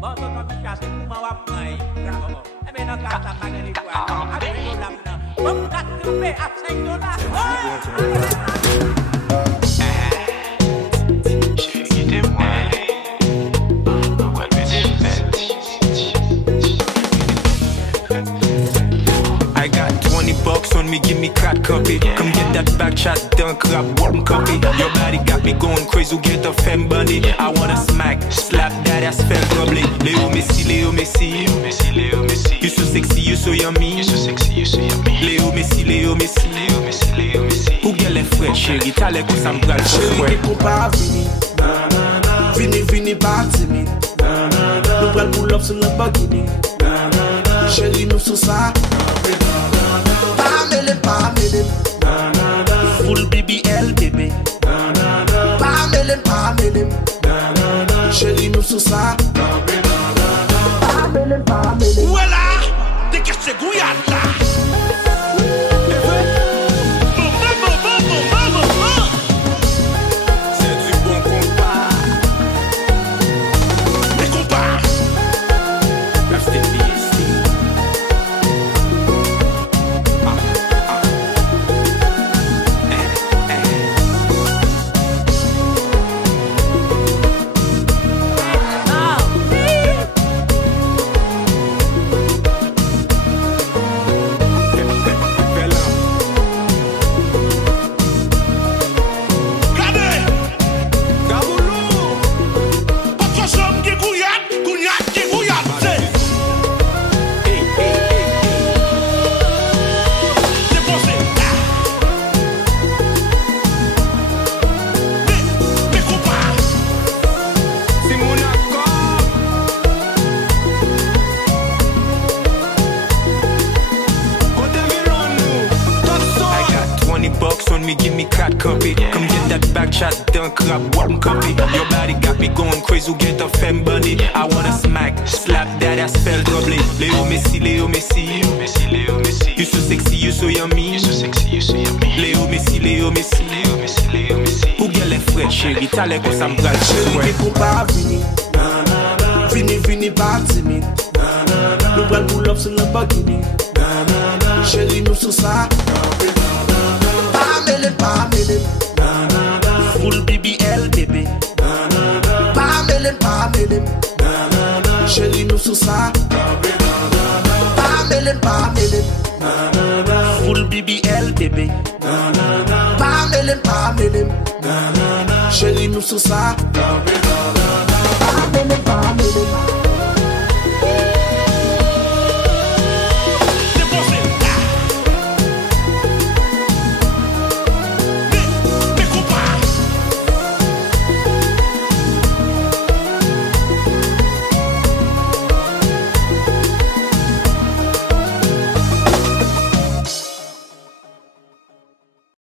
Bom, tô com a bicha assim, com uma mãe. É melhor que ela tá pagando igual. Vamos cá, tu vê, a senhora. I got 20 bucks on me, give me crack copy. Come get that back shot done, crap, one copy. Your body got me going crazy, get a femme bunny. I wanna smack, slap that ass femme probably. Leo Messi, Leo Messi. Leo Messi, Leo Messi. You so sexy, you so yummy. You so sexy, you so yummy. Leo Messi, Leo Messi. Leo Messi, Leo Messi. Ou girl est fraîche, chérie, t'as l'air qu'on s'en prend le Chérie, t'es pas vini. Vini, vini, pas timide. Nous prenons pull up sur le buggy. Chérie, nous sous ça. Pamela, Pamela. Full BBL, bébé. Pamela, Pamela. Chérie, nous sous ça. Pamela, Pamela. Voilà, t'es que c'est gouillade là. Bucks on me, give me crack copy. Come get that back shot done, crap, one copy. Your body got me going crazy, get a femme bunny. I wanna smack, slap that ass fell doubly. Leo Messi, Leo Messi. Leo Messi, Leo Messi. You so sexy, you so yummy. You so sexy, you so yummy. Leo Messi, Leo Messi. Leo Messi, Leo Messi. Ou girl est fraîche, chérie, t'as l'air qu'on s'en prend le Chérie, t'es pas vini. Vini, vini, pas timide. Nous prenons pull up sur le buggy. Chérie, nous sous ça. Pamela, Pamela. Full BBL, bébé. Pamela, Pamela. Chérie, nous sous ça. Pamela, Pamela. Full BBL, bébé. Pamela, Pamela. Chérie, nous sous ça.